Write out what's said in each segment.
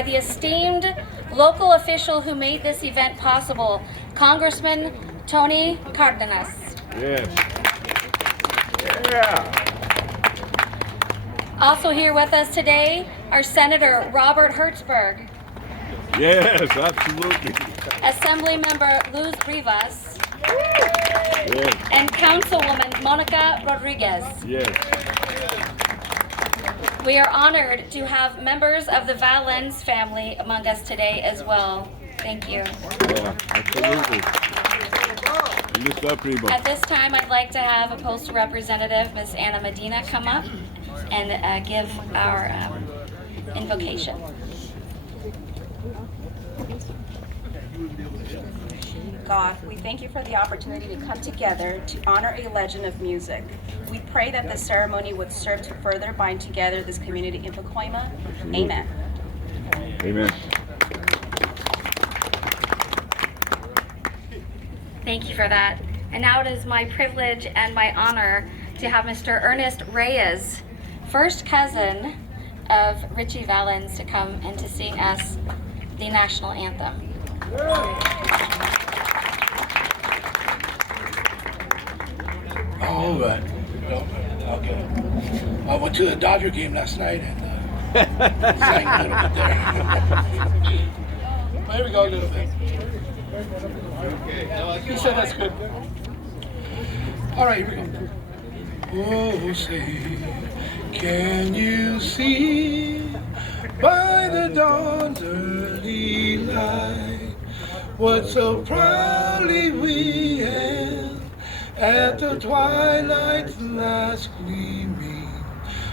by the esteemed local official who made this event possible, Congressman Tony Cardenas. Yes. Yeah. Also here with us today are Senator Robert Hertzberg. Yes, absolutely. Assemblymember Luz Rivas. Yes. And Councilwoman Monica Rodriguez. Yes. We are honored to have members of the Valens family among us today as well. Thank you. Yeah, absolutely. At this time, I'd like to have a postal representative, Ms. Anna Medina, come up and give our invocation. God, we thank you for the opportunity to come together to honor a legend of music. We pray that this ceremony would serve to further bind together this community in Pacoima. Amen. Amen. Thank you for that. And now it is my privilege and my honor to have Mr. Ernest Reyes, first cousin of Ritchie Valens, to come and to sing us the national anthem. All right. Okay. I went to the Dodger game last night and sang a little bit there. Well, here we go a little bit. You said that's good. All right, here we go. Oh, say, can you see by the dawn's early light what so proudly we hailed at the twilight's last gleaming,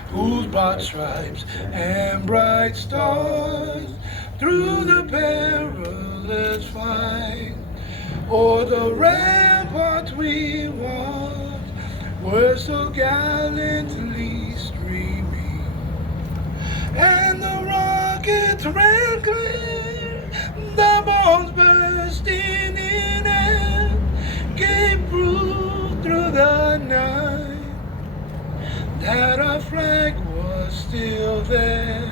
whose broad stripes and bright stars through the perilous fight o'er the ramparts we walked were so gallantly streaming, and the rockets ran clear, the bombs bursting in air gave proof through the night that our flag was still there.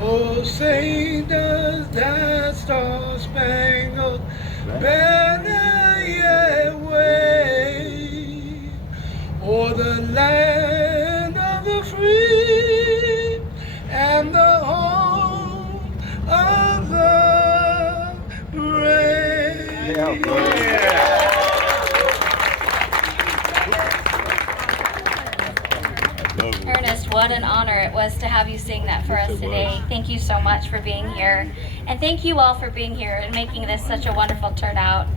Oh, say does that star-spangled banner yet wave o'er the land of the free and the home of the brave? Ernest, what an honor it was to have you sing that for us today. Thank you so much for being here. And thank you all for being here and making this such a wonderful turnout.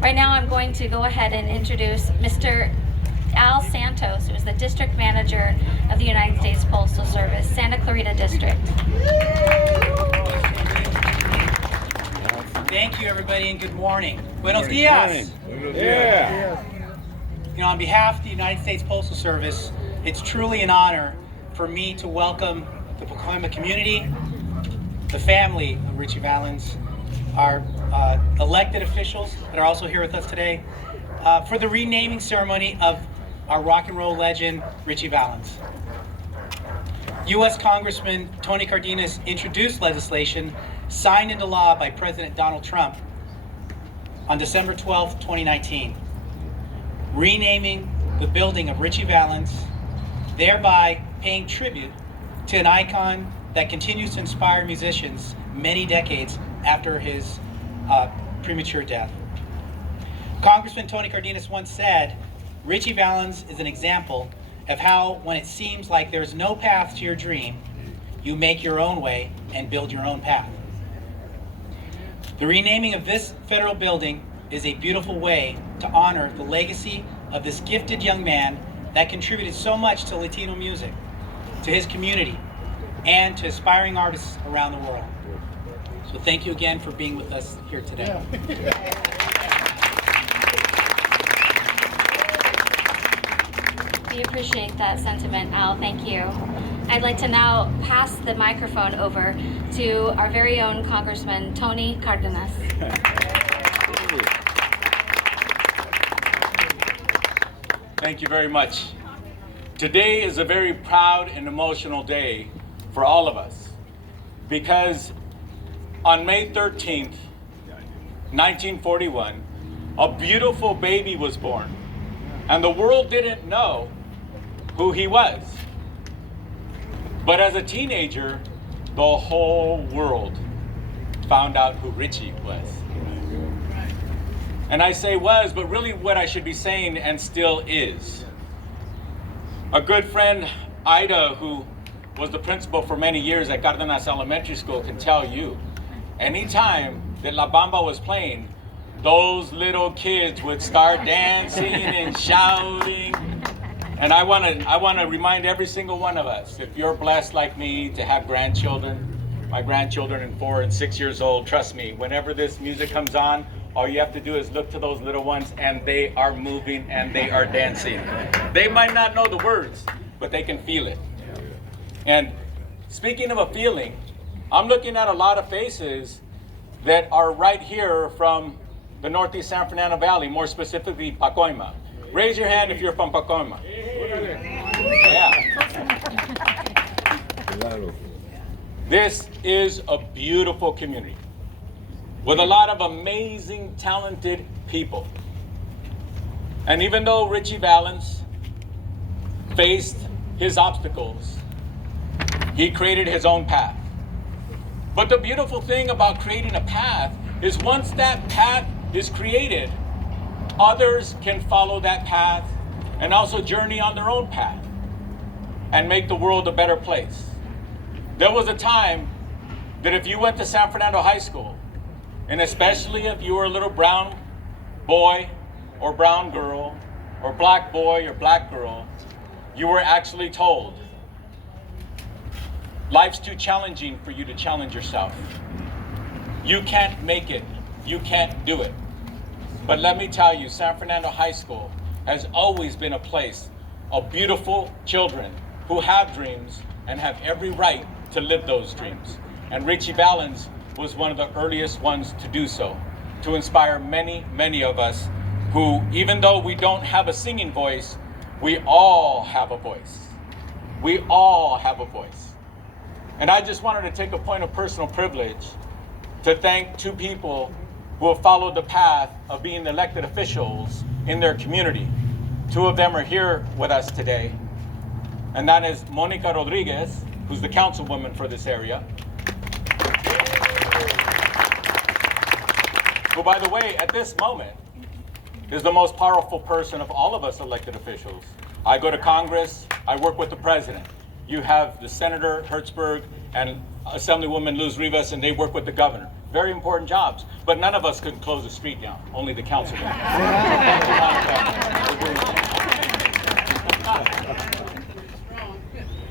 Right now I'm going to go ahead and introduce Mr. Al Santos, who is the District Manager of the United States Postal Service, Santa Clarita District. Thank you, everybody, and good morning. Buenos dias. Yeah. You know, on behalf of the United States Postal Service, it's truly an honor for me to welcome the Pacoima community, the family of Ritchie Valens, our elected officials that are also here with us today, for the renaming ceremony of our rock and roll legend, Ritchie Valens. U.S. Congressman Tony Cardenas introduced legislation signed into law by President Donald Trump on December 12, 2019, renaming the building of Ritchie Valens, thereby paying tribute to an icon that continues to inspire musicians many decades after his premature death. Congressman Tony Cardenas once said, "Ritchie Valens is an example of how, when it seems like there's no path to your dream, you make your own way and build your own path." The renaming of this federal building is a beautiful way to honor the legacy of this gifted young man that contributed so much to Latino music, to his community, and to aspiring artists around the world. So thank you again for being with us here today. We appreciate that sentiment, Al. Thank you. I'd like to now pass the microphone over to our very own Congressman Tony Cardenas. Thank you very much. Today is a very proud and emotional day for all of us. because on May 13th, 1941, a beautiful baby was born, and the world didn't know who he was. But as a teenager, the whole world found out who Ritchie was. And I say was, but really what I should be saying, and still is. A good friend, Ida, who was the principal for many years at Cardenas Elementary School, can tell you, anytime that La Bamba was playing, those little kids would start dancing and shouting. And I want to remind every single one of us, if you're blessed like me to have grandchildren, my grandchildren are 4 and 6 years old, trust me, whenever this music comes on, all you have to do is look to those little ones and they are moving and they are dancing. They might not know the words, but they can feel it. And speaking of a feeling, I'm looking at a lot of faces that are right here from the Northeast San Fernando Valley, more specifically Pacoima. Raise your hand if you're from Pacoima. Yeah. This is a beautiful community with a lot of amazing, talented people. And even though Ritchie Valens faced his obstacles, he created his own path. But the beautiful thing about creating a path is once that path is created, others can follow that path and also journey on their own path and make the world a better place. There was a time that if you went to San Fernando High School, and especially if you were a little brown boy or brown girl or black boy or black girl, you were actually told, life's too challenging for you to challenge yourself. You can't make it. You can't do it. But let me tell you, San Fernando High School has always been a place of beautiful children who have dreams and have every right to live those dreams. And Ritchie Valens was one of the earliest ones to do so, to inspire many, many of us who, even though we don't have a singing voice, we all have a voice. We all have a voice. And I just wanted to take a point of personal privilege to thank 2 people who have followed the path of being elected officials in their community. 2 of them are here with us today. And that is Monica Rodriguez, who's the councilwoman for this area. Who, by the way, at this moment, is the most powerful person of all of us elected officials. I go to Congress, I work with the president. You have the Senator Hertzberg and Assemblywoman Luz Rivas, and they work with the governor. Very important jobs, but none of us can close the street down, only the councilwoman.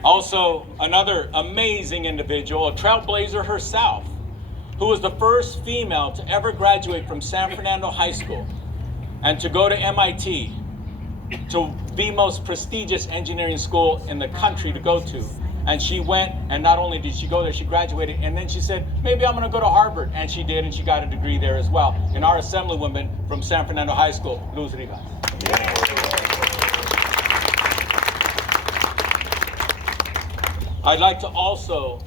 Also, another amazing individual, a trailblazer herself, who was the first female to ever graduate from San Fernando High School and to go to MIT, to the most prestigious engineering school in the country to go to. And she went, and not only did she go there, she graduated, and then she said, maybe I'm gonna go to Harvard, and she did, and she got a degree there as well. And our Assemblywoman from San Fernando High School, Luz Rivas. I'd like to also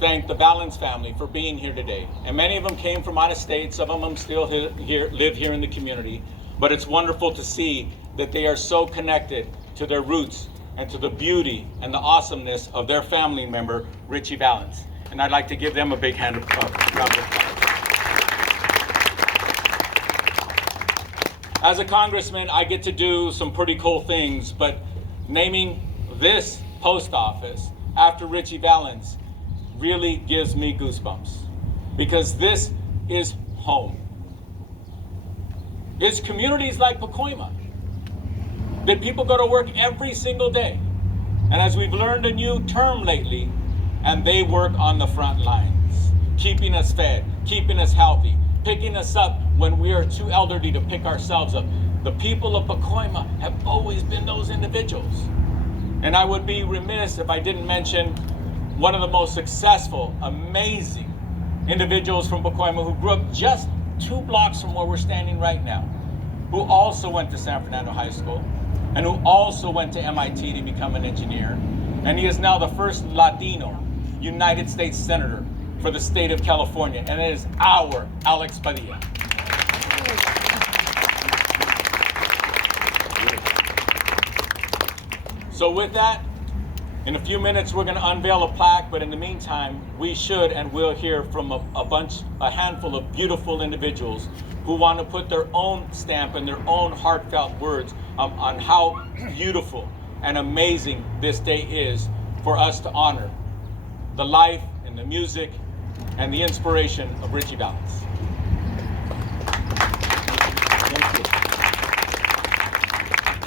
thank the Valens family for being here today. And many of them came from out of state, some of them still live here in the community. But it's wonderful to see that they are so connected to their roots and to the beauty and the awesomeness of their family member, Ritchie Valens. And I'd like to give them a big round of applause. As a congressman, I get to do some pretty cool things, but naming this post office after Ritchie Valens really gives me goosebumps, because this is home. It's communities like Pacoima that people go to work every single day. And as we've learned a new term lately, and they work on the front lines, keeping us fed, keeping us healthy, picking us up when we are too elderly to pick ourselves up. The people of Pacoima have always been those individuals. And I would be remiss if I didn't mention one of the most successful, amazing individuals from Pacoima who grew up just 2 blocks from where we're standing right now, who also went to San Fernando High School, and who also went to MIT to become an engineer. And he is now the first Latino United States Senator for the state of California, and it is our Alex Padilla. So with that, in a few minutes, we're going to unveil a plaque, but in the meantime, we should and will hear from a handful of beautiful individuals who want to put their own stamp and their own heartfelt words on how beautiful and amazing this day is for us to honor the life and the music and the inspiration of Ritchie Valens.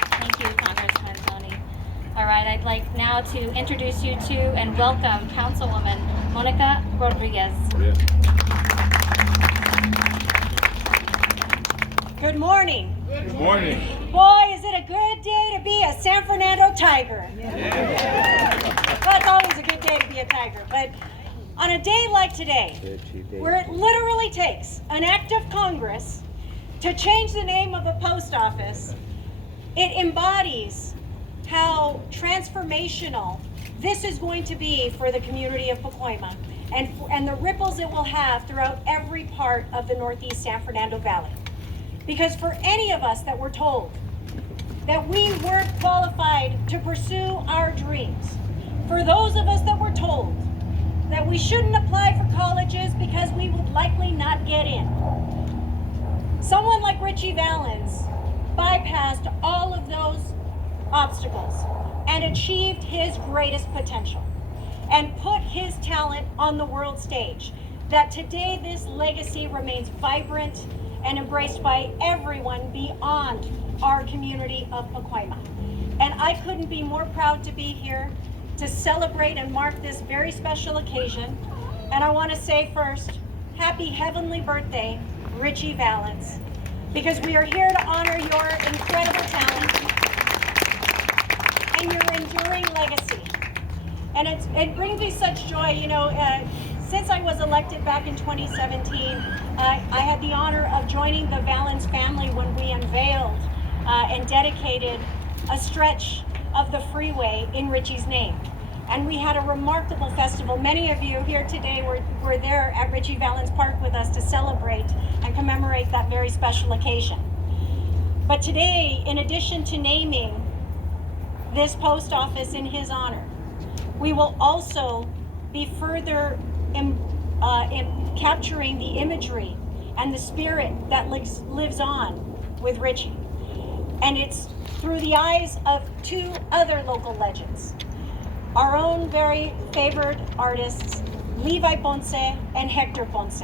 Thank you, Congressman Tony. All right, I'd like now to introduce you to and welcome Councilwoman Monica Rodriguez. Good morning. Good morning. Boy, is it a good day to be a San Fernando Tiger. Well, it's always a good day to be a Tiger, but on a day like today, where it literally takes an act of Congress to change the name of a post office, it embodies how transformational this is going to be for the community of Pacoima and the ripples it will have throughout every part of the Northeast San Fernando Valley. Because for any of us that were told that we weren't qualified to pursue our dreams, for those of us that were told that we shouldn't apply for colleges because we would likely not get in, someone like Ritchie Valens bypassed all of those obstacles and achieved his greatest potential and put his talent on the world stage, that today this legacy remains vibrant and embraced by everyone beyond our community of Pacoima. And I couldn't be more proud to be here to celebrate and mark this very special occasion. And I want to say first, happy heavenly birthday, Ritchie Valens, because we are here to honor your incredible talent and your enduring legacy. And it brings me such joy, you know, since I was elected back in 2017, I had the honor of joining the Valens family when we unveiled and dedicated a stretch of the freeway in Ritchie's name. And we had a remarkable festival. Many of you here today were there at Ritchie Valens Park with us to celebrate and commemorate that very special occasion. But today, in addition to naming this post office in his honor, we will also be further in capturing the imagery and the spirit that lives on with Ritchie. And it's through the eyes of two other local legends, our own very favored artists, Levi Ponce and Hector Ponce.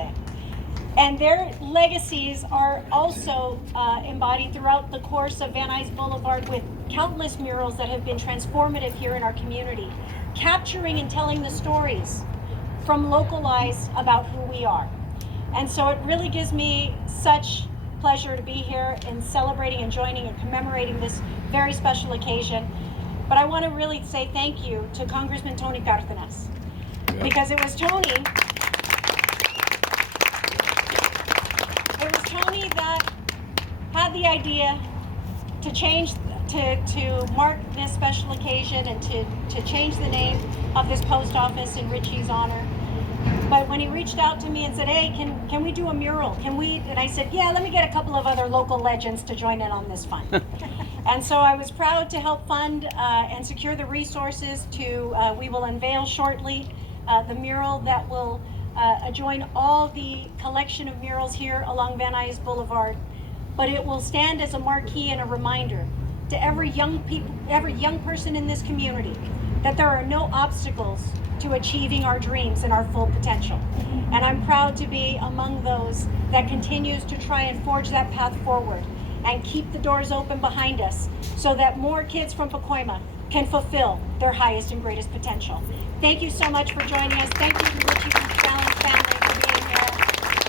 And their legacies are also embodied throughout the course of Van Nuys Boulevard with countless murals that have been transformative here in our community, capturing and telling the stories from local eyes about who we are. And so it really gives me such pleasure to be here and celebrating and joining and commemorating this very special occasion. But I want to really say thank you to Congressman Tony Cardenas, because it was Tony that had the idea to change, to mark this special occasion and to change the name of this post office in Ritchie's honor. But when he reached out to me and said, hey, can we do a mural? And I said, yeah, let me get a couple of other local legends to join in on this fund. And so I was proud to help fund and secure the resources to, we will unveil shortly the mural that will adjoin all the collection of murals here along Van Nuys Boulevard. But it will stand as a marquee and a reminder to every young person in this community that there are no obstacles to achieving our dreams and our full potential. And I'm proud to be among those that continues to try and forge that path forward and keep the doors open behind us so that more kids from Pacoima can fulfill their highest and greatest potential. Thank you so much for joining us. Thank you to the Ritchie Valens family for being here.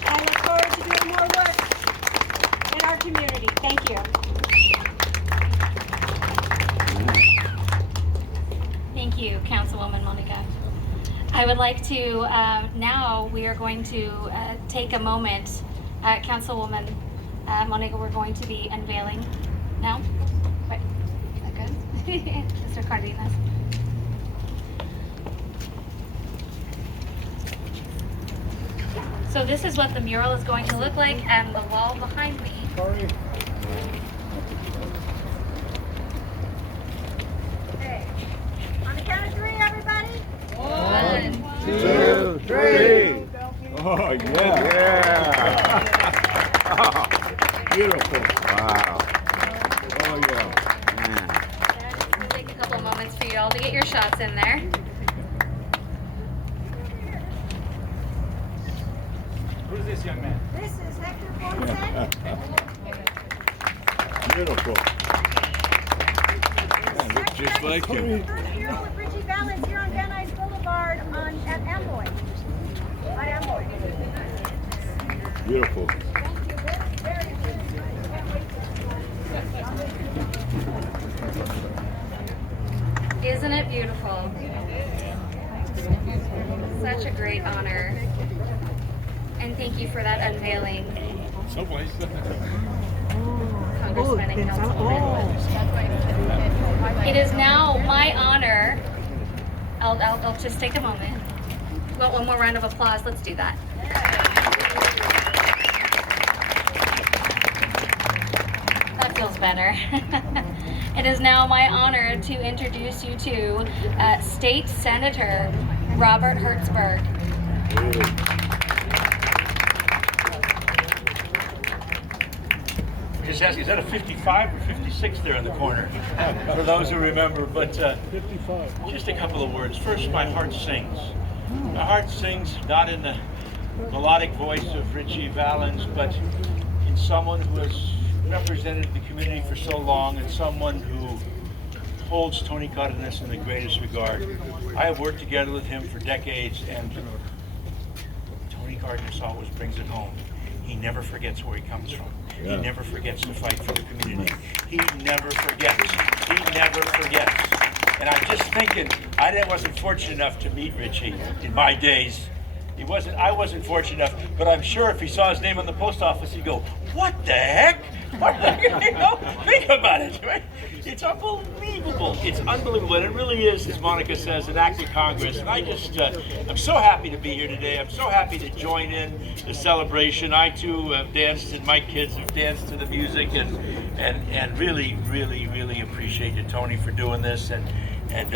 I look forward to doing more work in our community. Thank you. Thank you, Councilwoman Monica. I would like to, now we are going to take a moment. Councilwoman Monica, we're going to be unveiling now. Wait, is that good? Mr. Cardenas. So this is what the mural is going to look like, and the wall behind me. Okay. On the count of three, everybody. 1, 2, 3. Oh, yeah. Beautiful. Wow. Oh, yeah. Man. It's going to take a couple moments for you all to get your shots in there. Who's this young man? This is Hector Ponce. Beautiful. Yeah, looks just like him. First mural with Ritchie Valens here on Van Nuys Boulevard at Amboy. On Amboy. Beautiful. Very good. Isn't it beautiful? Such a great honor. And thank you for that unveiling, Someplace. Congressman and Councilwoman. It is now my honor. I'll just take a moment. Want one more round of applause? Let's do that. That feels better. It is now my honor to introduce you to State Senator Robert Hertzberg. Just ask, is that a 55 or 56 there in the corner? For those who remember, but 55. Just a couple of words. First, my heart sings. My heart sings not in the melodic voice of Ritchie Valens, but in someone who has represented the community for so long and someone who holds Tony Cardenas in the greatest regard. I have worked together with him for decades, and Tony Cardenas always brings it home. He never forgets where he comes from. Yeah. He never forgets to fight for the community. He never forgets. He never forgets. And I'm just thinking, I wasn't fortunate enough to meet Ritchie in my days. I wasn't fortunate enough, but I'm sure if he saw his name on the post office, he'd go, what the heck? What the heck? You know, think about it, right? It's unbelievable. It's unbelievable. And it really is, as Monica says, an act of Congress. And I just, I'm so happy to be here today. I'm so happy to join in the celebration. I too have danced, and my kids have danced to the music, and really, really, really appreciate you, Tony, for doing this and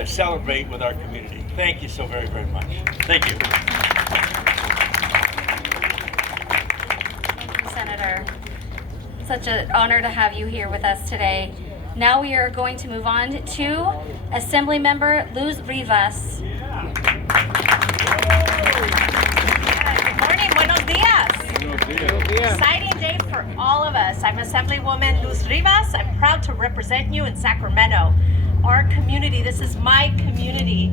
celebrate with our community. Thank you so very, very much. Thank you. Thank you, Senator. Such an honor to have you here with us today. Now we are going to move on to Assemblymember Luz Rivas. Good morning, buenos dias. Exciting day for all of us. I'm Assemblywoman Luz Rivas. I'm proud to represent you in Sacramento. Our community, this is my community.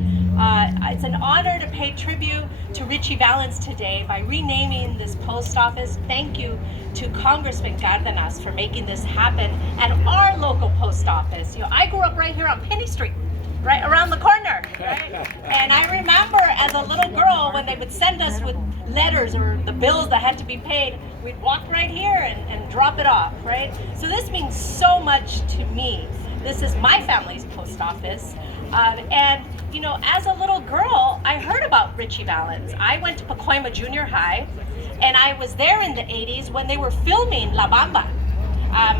It's an honor to pay tribute to Ritchie Valens today by renaming this post office. Thank you to Congressman Cardenas for making this happen at our local post office. You know, I grew up right here on Penny Street, right around the corner, right? And I remember as a little girl when they would send us with letters or the bills that had to be paid, we'd walk right here and drop it off, right? So this means so much to me. This is my family's post office. And you know, as a little girl, I heard about Ritchie Valens. I went to Pacoima Junior High, and I was there in the 80s when they were filming La Bamba,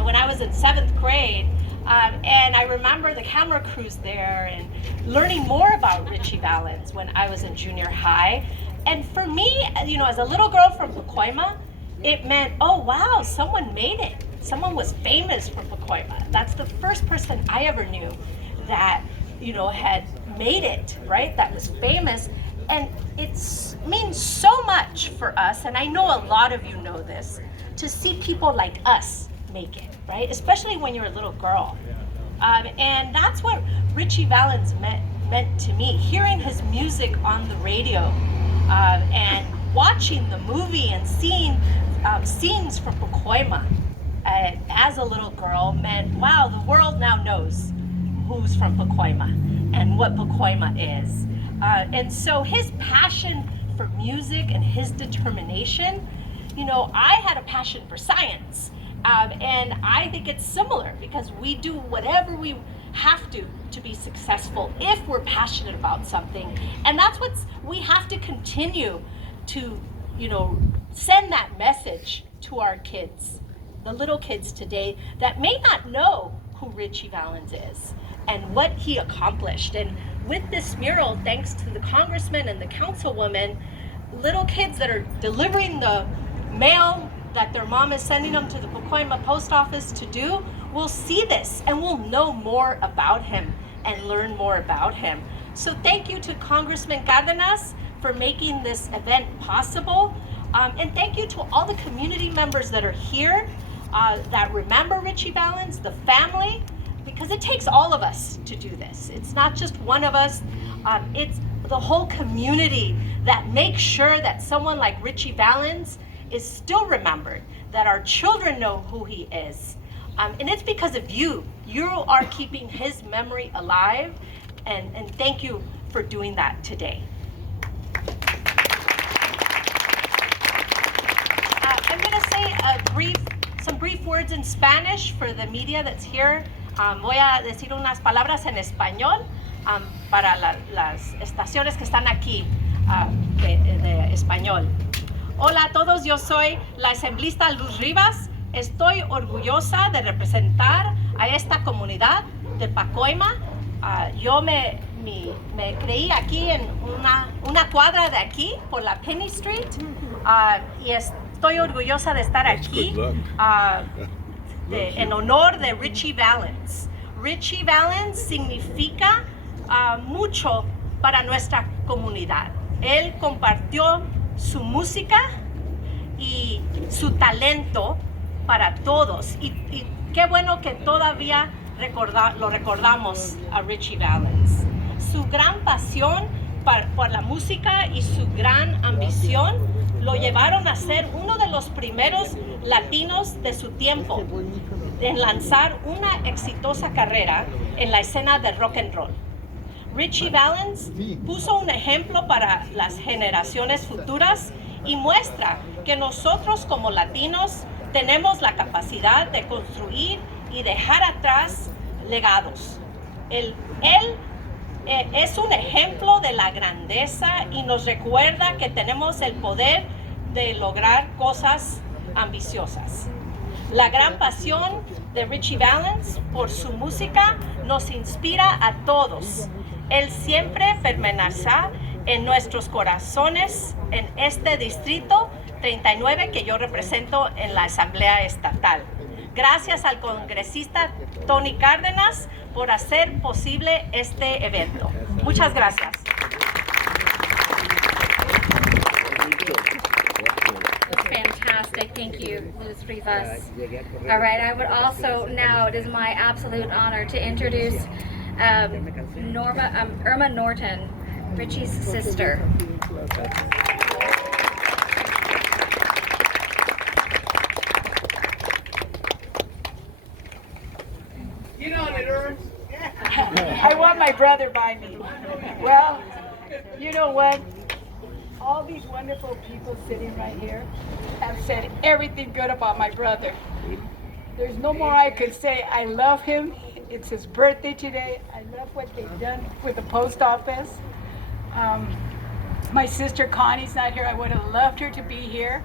when I was in 7th grade. And I remember the camera crews there and learning more about Ritchie Valens when I was in junior high. And for me, you know, as a little girl from Pacoima, it meant, oh wow, someone made it. Someone was famous from Pacoima. That's the first person I ever knew that, you know, had made it, right? That was famous. And it means so much for us, and I know a lot of you know this, to see people like us make it, right? Especially when you're a little girl. And that's what Ritchie Valens meant to me. Hearing his music on the radio and watching the movie and seeing scenes from Pacoima as a little girl meant, wow, the world now knows who's from Pacoima and what Pacoima is. And so his passion for music and his determination, you know, I had a passion for science. And I think it's similar because we do whatever we have to be successful if we're passionate about something. And that's what we have to continue to send that message to our kids, the little kids today that may not know who Ritchie Valens is and what he accomplished. And with this mural, thanks to the Congressman and the Councilwoman, little kids that are delivering the mail that their mom is sending them to the Pacoima Post Office to do will see this and will know more about him and learn more about him. So thank you to Congressman Cardenas for making this event possible. And thank you to all the community members that are here that remember Ritchie Valens, the family, because it takes all of us to do this. It's not just one of us, it's the whole community that makes sure that someone like Ritchie Valens is still remembered, that our children know who he is. And it's because of you. You are keeping his memory alive, and thank you for doing that today. I'm going to say some brief words in Spanish for the media that's here. Voy a decir unas palabras en español para las estaciones que están aquí de español. Hola a todos, yo soy la asambleísta Luz Rivas. Estoy orgullosa de representar a esta comunidad de Pacoima. Yo me creí aquí en una cuadra de aquí por la Penny Street y estoy orgullosa de estar aquí en honor de Ritchie Valens. Ritchie Valens significa mucho para nuestra comunidad. Él compartió su música y su talento para todos. Y qué bueno que todavía lo recordamos a Ritchie Valens. Su gran pasión por la música y su gran ambición lo llevaron a ser uno de los primeros latinos de su tiempo en lanzar una exitosa carrera en la escena de rock and roll. Ritchie Valens puso un ejemplo para las generaciones futuras y muestra que nosotros como latinos tenemos la capacidad de construir y dejar atrás legados. Él es un ejemplo de la grandeza y nos recuerda que tenemos el poder de lograr cosas ambiciosas. La gran pasión de Ritchie Valens por su música nos inspira a todos. Él siempre permanecerá en nuestros corazones en este distrito 39 que yo represento en la Asamblea Estatal. Gracias al congresista Tony Cardenas por hacer posible este evento. Muchas gracias. That's fantastic. Thank you, Luz Rivas. All right, I would also now, it is my absolute honor to introduce Irma Norton, Ritchie's sister. Get on it, Irma. I want my brother by me. Well, you know what? All these wonderful people sitting right here have said everything good about my brother. There's no more I could say. I love him. It's his birthday today. I love what they've done with the post office. My sister Connie's not here. I would have loved her to be here.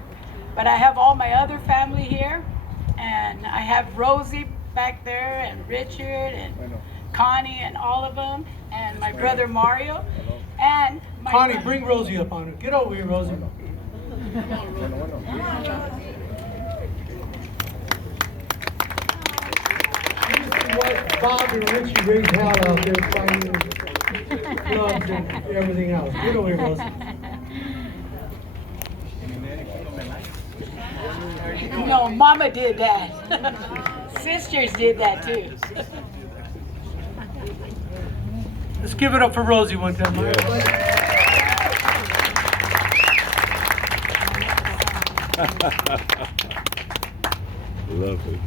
But I have all my other family here. And I have Rosie back there and Richard and Connie and all of them. And my brother Mario. And my Connie, bring Rosie up on it. Get over here, Rosie. Bob and Ritchie raised hell out there finding gloves and everything else. Get over here, Rosie. No, Mama did that. Sisters did that too. Let's give it up for Rosie one time. Lovely.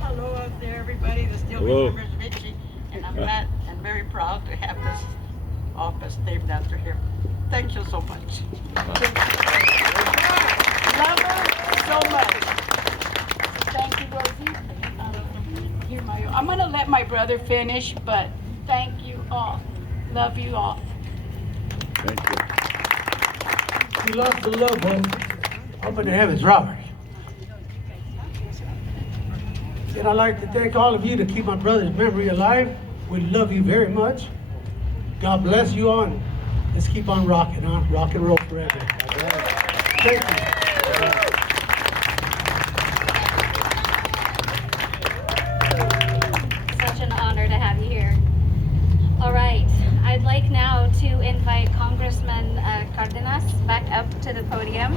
Hello out there, everybody that still remembers Ritchie, and I'm glad and very proud to have this office named after him. Thank you so much. Love her so let my brother finish, but thank you all. Love you all. Thank you. We lost the loved one up in the heavens, Robert. And I'd like to thank all of you to keep my brother's memory alive. We love you very much. God bless you all, and let's keep on rocking, huh? Rock and roll forever. Thank you. Such an honor to have you here. All right, I'd like now to invite Congressman Cardenas back up to the podium.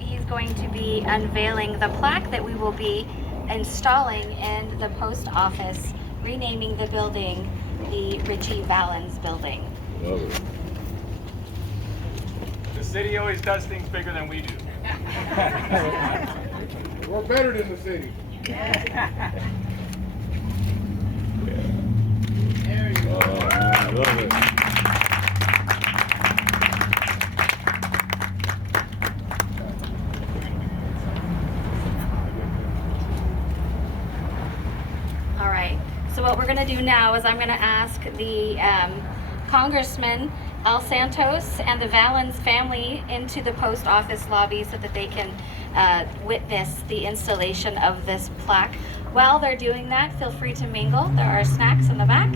He's going to be unveiling the plaque that we will be installing in the post office, renaming the building the Ritchie Valens Building. Love it. The city always does things bigger than we do. We're better than the city. Oh, I love it. All right, so what we're going to do now is I'm going to ask the Congressman Al Santos and the Valens family into the post office lobby so that they can witness the installation of this plaque. While they're doing that, feel free to mingle. There are snacks in the back.